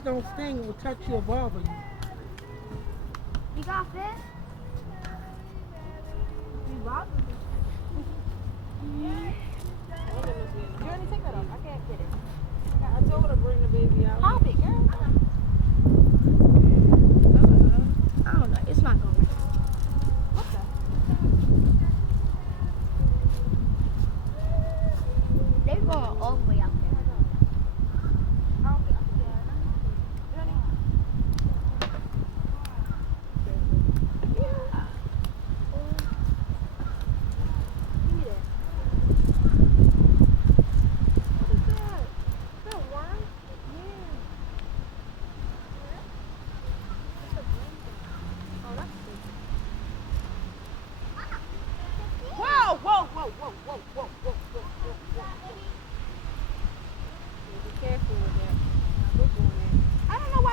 bites don't sting or touch you or bother you. You got fish? You got Journey, take that off. I can't get it. I told her to bring the baby out. Pop it, girl. I don't know. It's not going. What the? They're going all the way out there. I don't think I can get it. Journey. Yeah. Give me that. What is that? Is that a worm? Yeah. It's a green thing. Oh, that's big. Whoa, whoa, whoa, whoa, whoa, whoa.